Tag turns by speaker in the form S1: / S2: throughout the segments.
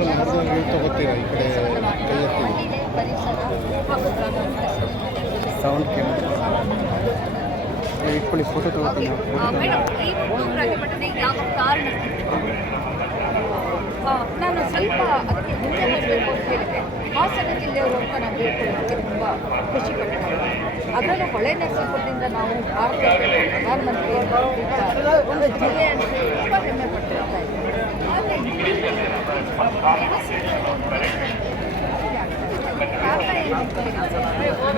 S1: ಏನಾದ್ರು ನಮ್ಮದು ನೀವು ತಗೋತೀರಾ? ಈ ಕಡೆ ಕೈ ಎತ್ತಿ ಸೌಂಡ್ ಕೇಳಿ ಇಟ್ಕೊಳ್ಳಿ ಫೋಟೋ ತಗೋತೀನಿ
S2: ನಾನು ಸ್ವಲ್ಪ ಅದಕ್ಕೆ ಮುಂದೆ ಬರಬೇಕು ಅಂತ ಹೇಳಿದೆ ಹಾಸನ ಜಿಲ್ಲೆಯವರು ಅಂತ ನಾವು ಹೇಳ್ಕೊಳ್ಳೋದಕ್ಕೆ ತುಂಬ ಖುಷಿ ಪಡ್ತಾರೆ ಅದರಲ್ಲೂ ಹೊಳೆ ನರಸೀಪುರದಿಂದ ನಾವು ಭಾರತದ ಪ್ರಧಾನಮಂತ್ರಿ ಒಂದು ಜಿಲ್ಲೆ ಅಂತ ತುಂಬ ಹೆಮ್ಮೆ ಪಟ್ಟಿರ್ತಾ ಇದ್ದೀವಿ ಆದರೆ ಕಾರಣ ಏನು ಅಂತ ಹೇಳಿದ್ರೆ,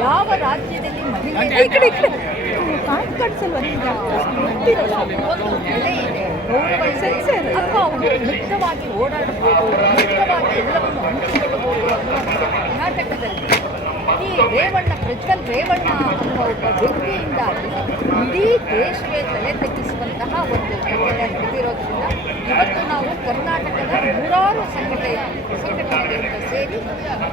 S2: ಯಾವ ರಾಜ್ಯದಲ್ಲಿ ಮಹಿಳೆ ಈ ಕಡೆ ಈ ಕಡೆ ನಿಮ್ಗೆ ಅವರು ಮುಕ್ತವಾಗಿ ಓಡಾಡಬಹುದು ಮುಕ್ತವಾಗಿ ಎಲ್ಲವನ್ನು ಹಂಚಿಕೊಳ್ಳಬಹುದು ಕರ್ನಾಟಕದಲ್ಲಿ ಈ ರೇವಣ್ಣ ಪ್ರಜ್ವಲ್ ರೇವಣ್ಣ ಅನ್ನುವ ಒಬ್ಬ ವ್ಯಕ್ತಿಯಿಂದಾಗಿ ಇಡೀ ದೇಶವೇ ತಲೆ ತಗ್ಗಿಸುವಂತಹ ಒಂದು ಘಟನೆ ನಡೆದಿರೋದ್ರಿಂದ ಇವತ್ತು ನಾವು ಕರ್ನಾಟಕದ ನೂರಾರು ಸಂಘಟನೆ ಸಂಘಟನೆಗಳಿಂದ ಸೇರಿ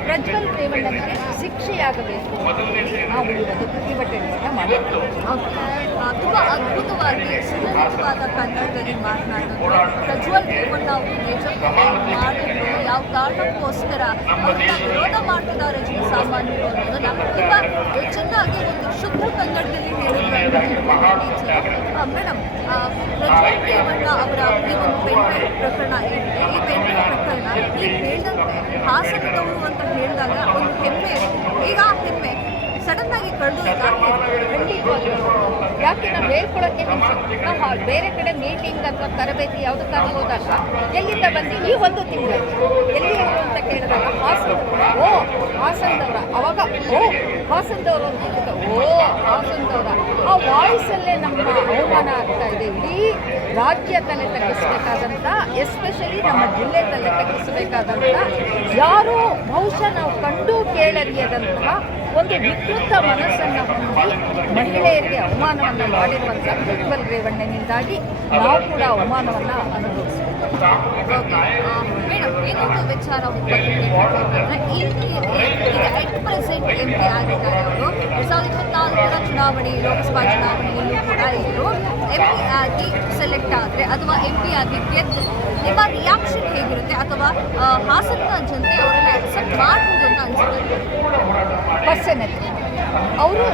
S2: ಪ್ರಜ್ವಲ್ ರೇವಣ್ಣನಿಗೆ ಶಿಕ್ಷೆಯಾಗಬೇಕು. ಅಂತ ಹೇಳಿ ನಾವು ಇವತ್ತು ಪ್ರತಿಭಟನೆಯನ್ನು ಮಾಡಿದ್ದೇವೆ
S3: ತುಂಬ ಅದ್ಭುತವಾಗಿ ಸುಲಭವಾದ ಕನ್ನಡದಲ್ಲಿ ಮಾತನಾಡಿದ್ರೆ ಪ್ರಜ್ವಲ್ ರೇವಣ್ಣ ಅವರು ನಿಜಕ್ಕೂ ಮಾಡಿದ್ರು ಯಾವ ಕಾರಣಕ್ಕೋಸ್ಕರ ಅವ್ರನ್ನ ವಿರೋಧ ಮಾಡ್ತಿದ್ದಾರೆ ಜನಸಾಮಾನ್ಯರು ಅನ್ನೋದನ್ನ ತುಂಬ ಚೆನ್ನಾಗಿ ಒಂದು ಶುದ್ಧ ಕನ್ನಡದಲ್ಲಿ ಹೇಳಿದ್ರು ಮೇಡಮ್ ಪ್ರಜ್ವಲ್ ರೇವಣ್ಣ ಅವರ ಈ ಒಂದು ಪೆಂಡ್ರೈವ್ ಪ್ರಕರಣ ಏನಿದೆ? ಈ ಪೆಂಡ್ರೈವ್ ಪ್ರಕರಣ ಈ ಹಾಸನದವರು ಅಂತ ಹೇಳಿದಾಗ ಒಂದು ಹೆಮ್ಮೆ ಈಗ ಆ ಹೆಮ್ಮೆ ಸಡನ್ ಆಗಿ ಕಳೆದು
S2: ಯಾಕೆ? ನಾವು ಹೇಳ್ಕೊಳಕ್ಕೆ ನಾವು ಬೇರೆ ಕಡೆ ಮೀಟಿಂಗ್ ಅಥವಾ ತರಬೇತಿ ಯಾವುದಕ್ಕಾಗಿ ಹೋದಾಗ ಎಲ್ಲಿಂದ ಬಂದು ಈ ಒಂದು ತಿಂಗಳಲ್ಲಿ ಎಲ್ಲಿಯವರು ಅಂತ ಕೇಳಿದಾಗ ಹಾಸನ ಓ, ಹಾಸನದವರ. ಅವಾಗ, ಓ, ಹಾಸನದವರು ಅಂತ ಓ, ಹಾಸನದವರ. ವಾಯ್ಸಲ್ಲೇ ನಮ್ಮ ಅವಮಾನ ಆಗ್ತಾ ಇದೆ. ಇಡೀ ರಾಜ್ಯ ತಲೆ ತಗ್ಗಿಸಬೇಕಾದಂಥ ಎಸ್ಪೆಷಲಿ ನಮ್ಮ ಜಿಲ್ಲೆ ತಲೆ ತಗ್ಗಿಸಬೇಕಾದಂಥ, ಯಾರೂ ಬಹುಶಃ ನಾವು ಕಂಡು ಕೇಳರಿಯದಂತಹ ಒಂದು ವಿಕೃತ ಮನಸ್ಸನ್ನು ಹೊಂದಿ ಮಹಿಳೆಯರಿಗೆ ಅವಮಾನವನ್ನು ಮಾಡಿರುವಂಥ ಪ್ರಜ್ವಲ್ ರೇವಣ್ಣನಿಂದಾಗಿ ನಾವು ಕೂಡ ಅವಮಾನವನ್ನು ಅನುಭವಿಸಬೇಕು.
S3: ಇನ್ನೊಂದು ವಿಚಾರ ಬಗ್ಗೆ ಇಲ್ಲಿ ಈಗ ಎಟ್ ಪ್ರೆಸೆಂಟ್ ಎಂ ಪಿ ಆಗಿದ್ದಾರೆ ಅವರು ಎರಡ್ ಸಾವಿರದ ಇಪ್ಪತ್ನಾಲ್ಕರ ಚುನಾವಣೆ, ಲೋಕಸಭಾ ಚುನಾವಣೆಯಲ್ಲೂ ಕೂಡ ಇವರು ಎಂ ಪಿ ಆಗಿ ಸೆಲೆಕ್ಟ್ ಆದರೆ ಅಥವಾ ಎಂ ಪಿ ಆಗಿ ಗೆದ್ದು ನಿಮ್ಮ ರಿಯಾಕ್ಷನ್ ಹೇಗಿರುತ್ತೆ ಅಥವಾ ಹಾಸನ ಜನತೆ ಅವರನ್ನು ಅಕ್ಸೆಪ್ಟ್ ಮಾಡ್ಬೋದು ಅಂತ ಅನ್ಸುತ್ತೆ
S2: ಪರ್ಸೆಂಟ್ ಅವರು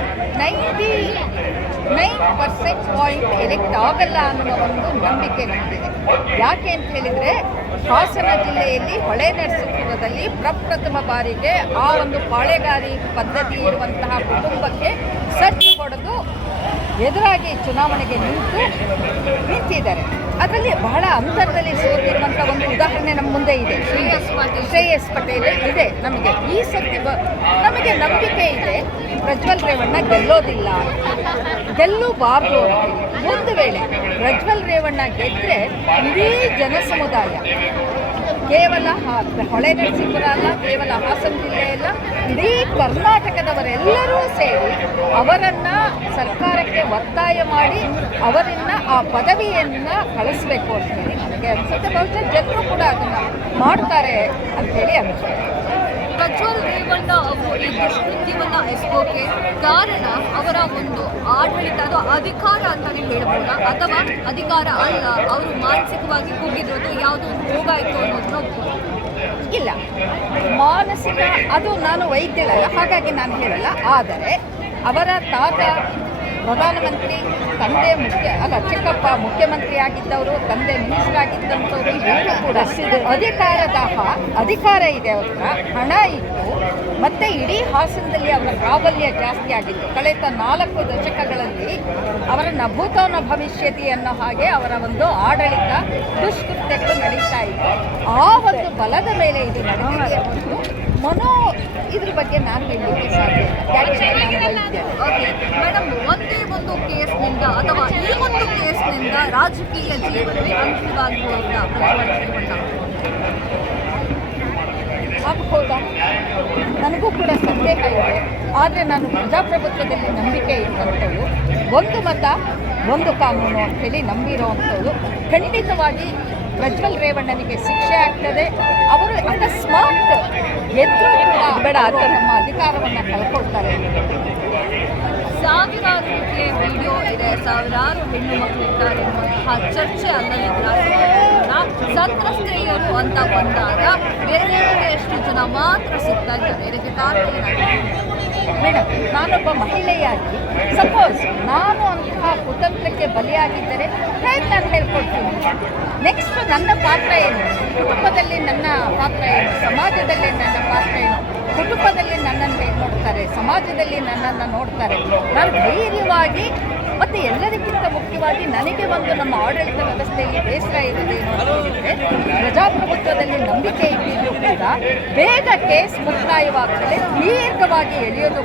S2: ninety nine percent point elect ಆಗಲ್ಲ ಅನ್ನೋ ಒಂದು ನಂಬಿಕೆ ನಮಗಿದೆ. ಯಾಕೆ ಅಂತ ಹೇಳಿದರೆ, ಹಾಸನ ಜಿಲ್ಲೆಯಲ್ಲಿ ಹೊಳೆ ನರಸೀಪುರದಲ್ಲಿ ಪ್ರಪ್ರಥಮ ಬಾರಿಗೆ ಆ ಒಂದು ಪಾಳೆಗಾರಿ ಪದ್ಧತಿ ಇರುವಂತಹ ಕುಟುಂಬಕ್ಕೆ ಸಜ್ಜು ಹೊಡೆದು ಎದುರಾಗಿ ಚುನಾವಣೆಗೆ ನಿಂತು ನಿಂತಿದ್ದಾರೆ. ಅದರಲ್ಲಿ ಬಹಳ ಅಂತರದಲ್ಲಿ ಸೋತಿರುವಂಥ ಒಂದು ಉದಾಹರಣೆ ನಮ್ಮ ಮುಂದೆ ಇದೆ. ಶ್ರೇಯಸ್ ಪಟೇಲ್. ಶ್ರೇಯಸ್ ಪಟೇಲ್ ಇದೆ ನಮಗೆ. ಈ ಸತಿ ನಮಗೆ ನಂಬಿಕೆ ಇದೆ. ಪ್ರಜ್ವಲ್ ರೇವಣ್ಣ ಗೆಲ್ಲೋದಿಲ್ಲ. ಗೆಲ್ಲಬಾರ್ದು ಒಂದು ವೇಳೆ ಪ್ರಜ್ವಲ್ ರೇವಣ್ಣ ಗೆದ್ದರೆ ಇಡೀ ಜನ ಸಮುದಾಯ ಕೇವಲ ಹಾ- ಹೊಳೆ ನರಸೀಪುರ ಅಲ್ಲ, ಕೇವಲ ಹಾಸನ ಜಿಲ್ಲೆ ಅಲ್ಲ, ಇಡೀ ಕರ್ನಾಟಕದವರೆಲ್ಲರೂ ಸೇರಿ ಅವರನ್ನ ಸರ್ಕಾರಕ್ಕೆ ಒತ್ತಾಯ ಮಾಡಿ ಅವರನ್ನ ಆ ಪದವಿಯನ್ನ ಕಳಿಸ್ಬೇಕು ಅಂತ ಹೇಳಿ ನನಗೆ ಅನ್ಸುತ್ತೆ. ಬಹುಶಃ ಜನರು ಕೂಡ ಅದನ್ನ ಮಾಡ್ತಾರೆ ಅಂತ ಹೇಳಿ ಅನಿಸುತ್ತೆ.
S3: ಪ್ರಜ್ವಲ್ ರೇವಣ್ಣ ಅವರು ಈ ದುಷ್ಕೃತ್ಯವನ್ನು ಎಸಗೋಕೆ ಕಾರಣ ಅವರ ಒಂದು ಆಡಳಿತ ಅದು ಅಧಿಕಾರ ಅಂತಾನೆ ಹೇಳ್ಬೋದಾ? ಅಥವಾ ಅಧಿಕಾರ ಅಲ್ಲ, ಅವರು ಮಾನಸಿಕವಾಗಿ ಕುಗ್ಗಿದ್ರು ಯಾವುದೋ ಒಂದು ರೋಗ ಅನ್ನೋದನ್ನ
S2: ಇಲ್ಲ. ಮಾನಸಿಕ ಅದು ನಾನು ವೈದ್ಯರಲ್ಲ ಹಾಗಾಗಿ ನಾನು ಹೇಳಲ್ಲ. ಆದರೆ ಅವರ ತಾತ ಪ್ರಧಾನಮಂತ್ರಿ, ತಂದೆ ಮುಖ್ಯ, ಅಲ್ಲ ಚಿಕ್ಕಪ್ಪ ಮುಖ್ಯಮಂತ್ರಿ ಆಗಿದ್ದವರು ತಂದೆ ಮಿನಿಸ್ಟರ್ ಆಗಿದ್ದಂಥವ್ರು ಇವೆಲ್ಲರೂ ಕೂಡ ಅಧಿಕಾರದ ಅಧಿಕಾರ ಇದೆ ಅವ್ರ ಹಣ ಇತ್ತು. ಮತ್ತೆ ಇಡೀ ಹಾಸನದಲ್ಲಿ ಅವರ ಪ್ರಾಬಲ್ಯ ಜಾಸ್ತಿ ಆಗಿತ್ತು. ಕಳೆದ ನಾಲ್ಕು ದಶಕಗಳಲ್ಲಿ ಅವರ ನಭೂತನ ಭವಿಷ್ಯತಿ ಅನ್ನೋ ಹಾಗೆ ಅವರ ಒಂದು ಆಡಳಿತ ದುಷ್ಕೃತ್ಯಗಳು ನಡೀತಾ ಇತ್ತು. ಆ ಒಂದು ಬಲದ ಮೇಲೆ ಇದು ನಡೆದಿದೆ ಒಂದು ಮನೋ ಇದ್ರ ಬಗ್ಗೆ ನಾನು ಹೇಳಲಿಕ್ಕೆ ಸಾಧ್ಯ
S3: ಓಕೆ ಮೇಡಮ್ ಒಂದೇ ಒಂದು ಕೇಸ್ನಿಂದ ಅಥವಾ ಈ ಒಂದು ಕೇಸ್ನಿಂದ ರಾಜಕೀಯ ಜೀವನವೇ ಅಂತಿಮವಾಗಬಹುದಾ ಪ್ರಜ್ವಲ್
S2: ಆಗ್ಬೋದಾ ನನಗೂ ಕೂಡ ಸಂದೇಹ ಇದೆ. ಆದರೆ ನಾನು ಪ್ರಜಾಪ್ರಭುತ್ವದಲ್ಲಿ ನಂಬಿಕೆ ಇರುವಂಥವ್ರು ಒಂದು ಮತ ಒಂದು ಕಾನೂನು ಅಂತೇಳಿ ನಂಬಿರೋವಂಥವ್ರು ಖಂಡಿತವಾಗಿ ಪ್ರಜ್ವಲ್ ರೇವಣ್ಣನಿಗೆ ಶಿಕ್ಷೆ ಆಗ್ತದೆ. ಅವರು ಅಕಸ್ಮಾತ್ ಎದ್ರು ಕೂಡ ಬೇಡ ನಮ್ಮ ಅಧಿಕಾರವನ್ನು ಕಳ್ಕೊಳ್ತಾರೆ.
S3: ಸಾವಿರಾರು ರೀತಿಯ ವಿಡಿಯೋ ಇದೆ ಸಾವಿರಾರು ಹೆಣ್ಣು ಮಕ್ಕಳಿದ್ದಾರೆ ಚರ್ಚೆ ಅಲ್ಲಲ್ಲಿ ಸಂತ್ರಸ್ತೆಯರು ಅಂತ ಬಂದಾಗ ಬೇರೆ ಎಷ್ಟು ಜನ ಮಾತ್ರ ಸಿಗ್ತಾ ಇದ್ದಾರೆ ಇದಕ್ಕೆ ಕಾರಣ ಏನಾಗಿದೆ?
S2: ಮೇಡಮ್ ನಾನೊಬ್ಬ ಮಹಿಳೆಯಾಗಿ ಸಪೋಸ್ ನಾನು ಅಂತಹ ಕುತಂತ್ರಕ್ಕೆ ಬಲಿಯಾಗಿದ್ದರೆ ಹೇಗೆ ನಾನು ಹೇಳ್ಕೊಡ್ತೀನಿ. ನೆಕ್ಸ್ಟ್ ನನ್ನ ಪಾತ್ರ ಏನು? ಕುಟುಂಬದಲ್ಲಿ ನನ್ನ ಪಾತ್ರ ಏನು? ಸಮಾಜದಲ್ಲಿ ನನ್ನ ಪಾತ್ರ ಏನು? ಕುಟುಂಬದಲ್ಲಿ ನನ್ನನ್ನು ನೋಡ್ತಾರೆ, ಸಮಾಜದಲ್ಲಿ ನನ್ನನ್ನು ನೋಡ್ತಾರೆ. ನಾನು ಧೈರ್ಯವಾಗಿ ಮತ್ತು ಎಲ್ಲರಿಗಿಂತ ಮುಖ್ಯವಾಗಿ ನನಗೆ ಒಂದು ನಮ್ಮ ಆಡಳಿತ ವ್ಯವಸ್ಥೆಯಲ್ಲಿ ಬೇಸರ ಹೇಳಿದ್ರೆ, ಪ್ರಜಾಪ್ರಭುತ್ವದಲ್ಲಿ ನಂಬಿಕೆ ಇಟ್ಟಿದ್ದು ಕೂಡ ಬೇಗ ಕೇಸ್ ಮುಕ್ತಾಯವಾಗುತ್ತದೆ ದೀರ್ಘವಾಗಿ ಎಳೆಯೋದು